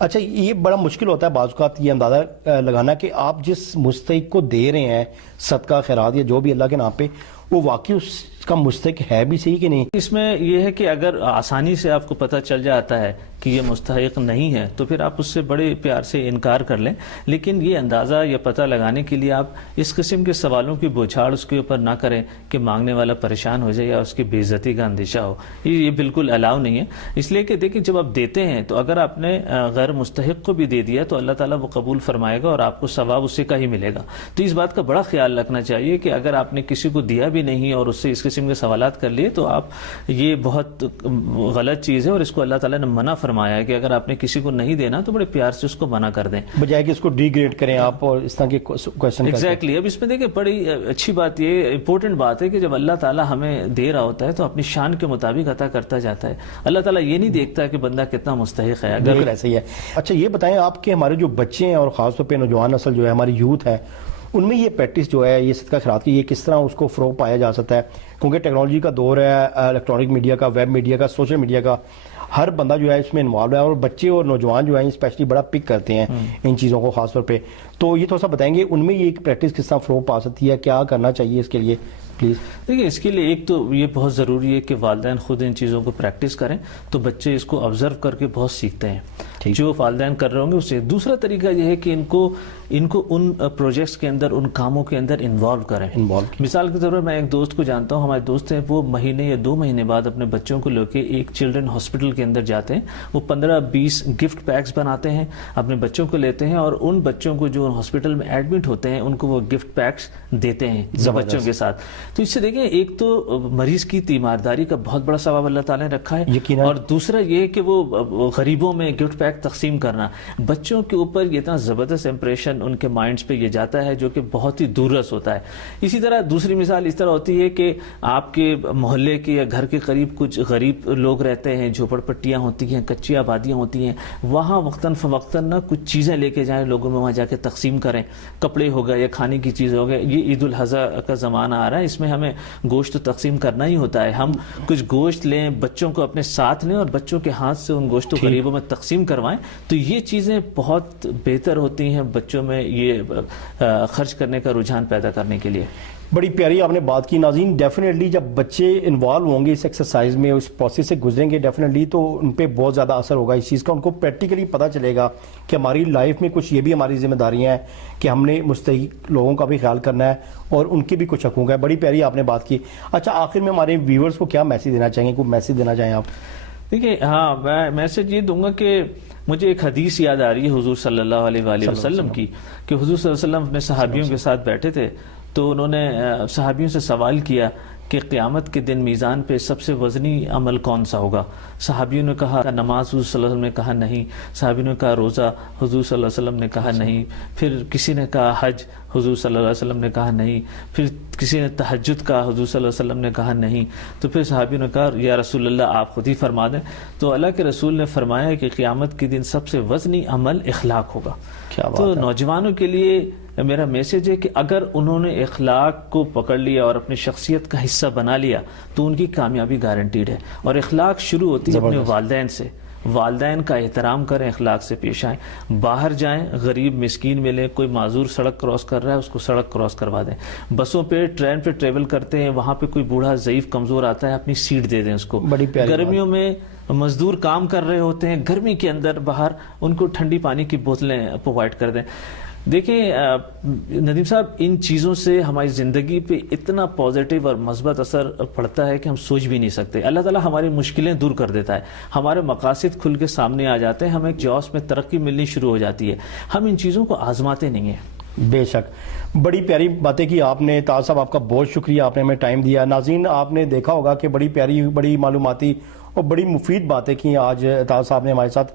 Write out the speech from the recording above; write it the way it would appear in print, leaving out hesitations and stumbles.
اچھا یہ بڑا مشکل ہوتا ہے بعض اوقات یہ اندازہ لگانا کہ آپ جس مستحق کو دے رہے ہیں صدقہ خیرات یا جو بھی اللہ کے نام پہ، وہ واقعی اس کا مستحق ہے بھی صحیح کہ نہیں؟ اس میں یہ ہے کہ اگر آسانی سے آپ کو پتہ چل جاتا ہے کہ یہ مستحق نہیں ہے تو پھر آپ اس سے بڑے پیار سے انکار کر لیں، لیکن یہ اندازہ یا پتہ لگانے کے لیے آپ اس قسم کے سوالوں کی بوچھاڑ اس کے اوپر نہ کریں کہ مانگنے والا پریشان ہو جائے یا اس کی بے عزتی کا اندیشہ ہو. یہ بالکل الاؤ نہیں ہے، اس لیے کہ دیکھیں جب آپ دیتے ہیں تو اگر آپ نے غیر مستحق کو بھی دے دیا تو اللہ تعالیٰ وہ قبول فرمائے گا اور آپ کو ثواب اسی کا ہی ملے گا. تو اس بات کا بڑا خیال رکھنا چاہیے کہ اگر آپ نے کسی کو دیا بھی نہیں اور اس سے اس قسم کے سوالات کر لیے تو آپ یہ بہت غلط چیز ہے، اور اس کو اللہ تعالیٰ نے منع فرمایا ہے کہ اگر آپ نے کسی کو نہیں دینا تو بڑے پیار سے اس کو منع کر دیں، بجائے کہ اس کو ڈی گریڈ کریں آپ اور اس طرح کے کوشچن. ایگزیکٹلی. اب اس میں دیکھیں بڑی اچھی بات یہ امپورٹنٹ بات ہے کہ جب اللہ تعالیٰ ہمیں دے رہا ہوتا ہے تو اپنی شان کے مطابق عطا کرتا جاتا ہے. اللہ تعالیٰ یہ نہیں دیکھتا کہ بندہ کتنا مستحق ہے. بالکل ایسا ہی ہے. اچھا یہ بتائیں آپ کے ہمارے جو بچے ہیں اور خاص طور پہ نوجوان نسل جو ہے ہماری یوتھ ہے، ان میں یہ پریکٹس جو ہے یہ صدقہ خیرات کی یہ کس طرح اس کو فروغ پایا جا سکتا ہے؟ کیونکہ ٹیکنالوجی کا دور ہے، الیکٹرانک میڈیا کا، ویب میڈیا کا، سوشل میڈیا کا، ہر بندہ جو ہے اس میں انوالو ہے اور بچے اور نوجوان جو ہیں اسپیشلی بڑا پک کرتے ہیں ان چیزوں کو خاص طور پہ. تو یہ تھوڑا سا بتائیں گے ان میں یہ ایک پریکٹس کس طرح فروغ پا سکتی ہے، کیا کرنا چاہیے اس کے لیے پلیز؟ دیکھیں اس کے لیے ایک تو یہ بہت ضروری ہے کہ والدین خود ان چیزوں کو پریکٹس کریں تو بچے اس کو آبزرو کر کے بہت سیکھتے ہیں. جو والدین کر رہے ہوں گے اسے. دوسرا طریقہ یہ ہے کہ ان کو ان پروجیکٹس کے اندر، ان کاموں کے اندر انوالو کریں. مثال کے طور پر میں ایک دوست کو جانتا ہوں، ہمارے دوست ہیں، وہ مہینے یا 2 مہینے بعد اپنے بچوں کو لے کے ایک چلڈرن ہاسپٹل کے اندر جاتے ہیں. وہ 15-20 گفٹ پیکس بناتے ہیں، اپنے بچوں کو لیتے ہیں اور ان بچوں کو جو ہاسپٹل میں ایڈمٹ ہوتے ہیں ان کو وہ گفٹ پیکس دیتے ہیں بچوں کے ساتھ. تو اس سے دیکھیں ایک تو مریض کی تیمارداری کا بہت بڑا ثواب اللہ تعالیٰ نے رکھا ہے، اور دوسرا یہ کہ وہ غریبوں میں گفٹ پیک تقسیم کرنا. بچوں کے اوپر یہ اتنا زبردست امپریشن ان کے مائنڈز پہ یہ جاتا ہے جو کہ بہت ہی دور رس ہوتا ہے. اسی طرح دوسری مثال اس طرح ہوتی ہے کہ آپ کے محلے کے یا گھر کے قریب کچھ غریب لوگ رہتے ہیں، جھوپڑ پٹیاں ہوتی ہیں، کچی آبادیاں ہوتی ہیں، وہاں وقتاً فوقتاً نہ کچھ چیزیں لے کے جائیں، لوگوں میں وہاں جا کے تقسیم کریں. کپڑے ہو گئے یا کھانے کی چیزیں ہو گئے. یہ عید الاضحیٰ کا زمانہ آ رہا ہے، اس میں ہمیں گوشت تقسیم کرنا ہی ہوتا ہے. ہم کچھ گوشت لیں، بچوں کو اپنے ساتھ لیں اور بچوں کے ہاتھ سے ان گوشت کو غریبوں میں تقسیم کروائیں. تو یہ چیزیں بہت بہتر ہوتی ہیں بچوں میں یہ خرچ کرنے کا رجحان پیدا کرنے کے لیے. بڑی پیاری آپ نے بات کی. ناظرین ڈیفینیٹلی جب بچے انوالو ہوں گے اس ایکسرسائز میں، اس پروسیس سے گزریں گے ڈیفینیٹلی، تو ان پہ بہت زیادہ اثر ہوگا اس چیز کا. ان کو پریکٹیکلی پتہ چلے گا کہ ہماری لائف میں کچھ یہ بھی ہماری ذمہ داریاں ہیں کہ ہم نے مستحق لوگوں کا بھی خیال کرنا ہے اور ان کے بھی کچھ حقوق ہیں. بڑی پیاری آپ نے بات کی. اچھا آخر میں ہمارے ویورز کو کیا میسیج دینا چاہیں گے؟ کوئی میسیج دینا چاہیں آپ؟ دیکھیے ہاں میں میسیج یہ دوں گا کہ مجھے ایک حدیث یاد آ رہی ہے حضور صلی اللہ علیہ وآلہ وسلم کی، کہ حضور صلی اللہ علیہ وسلم اپنے صحابیوں کے ساتھ بیٹھے تھے تو انہوں نے صحابیوں سے سوال کیا کہ قیامت کے دن میزان پہ سب سے وزنی عمل کون سا ہوگا؟ صحابیوں نے کہا نماز، حضور صلی اللہ علیہ وسلم نے کہا نہیں. صحابیوں نے کہا روزہ، حضور صلی اللہ علیہ وسلم نے کہا نہیں. پھر کسی نے کہا حج، حضور صلی اللہ علیہ وسلم نے کہا نہیں. پھر کسی نے تہجد کہا، حضور صلی اللہ علیہ وسلم نے کہا نہیں. تو پھر صحابیوں نے کہا یا رسول اللہ آپ خود ہی فرما دیں. تو اللہ کے رسول نے فرمایا کہ قیامت کے دن سب سے وزنی عمل اخلاق ہوگا. تو نوجوانوں کے لیے میرا میسج ہے کہ اگر انہوں نے اخلاق کو پکڑ لیا اور اپنی شخصیت کا حصہ بنا لیا تو ان کی کامیابی گارنٹیڈ ہے. اور اخلاق شروع ہوتی ہے اپنے والدین سے. والدین کا احترام کریں، اخلاق سے پیش آئیں. باہر جائیں، غریب مسکین ملیں، کوئی معذور سڑک کراس کر رہا ہے اس کو سڑک کراس کروا دیں. بسوں پہ ٹرین پہ ٹریول کرتے ہیں، وہاں پہ کوئی بوڑھا ضعیف کمزور آتا ہے، اپنی سیٹ دے دیں اس کو. گرمیوں میں مزدور کام کر رہے ہوتے ہیں، گرمی کے اندر باہر ان کو ٹھنڈی پانی کی بوتلیں پرووائڈ کر دیں. دیکھیں ندیم صاحب ان چیزوں سے ہماری زندگی پہ اتنا پازیٹیو اور مثبت اثر پڑتا ہے کہ ہم سوچ بھی نہیں سکتے. اللہ تعالیٰ ہماری مشکلیں دور کر دیتا ہے، ہمارے مقاصد کھل کے سامنے آ جاتے ہیں، ہمیں جابس میں ترقی ملنی شروع ہو جاتی ہے. ہم ان چیزوں کو آزماتے نہیں ہیں. بے شک بڑی پیاری باتیں کی آپ نے. طاہر صاحب آپ کا بہت شکریہ، آپ نے ہمیں ٹائم دیا. ناظرین آپ نے دیکھا ہوگا کہ بڑی پیاری، بڑی معلوماتی اور بڑی مفید باتیں کی آج طاہر صاحب نے ہمارے ساتھ.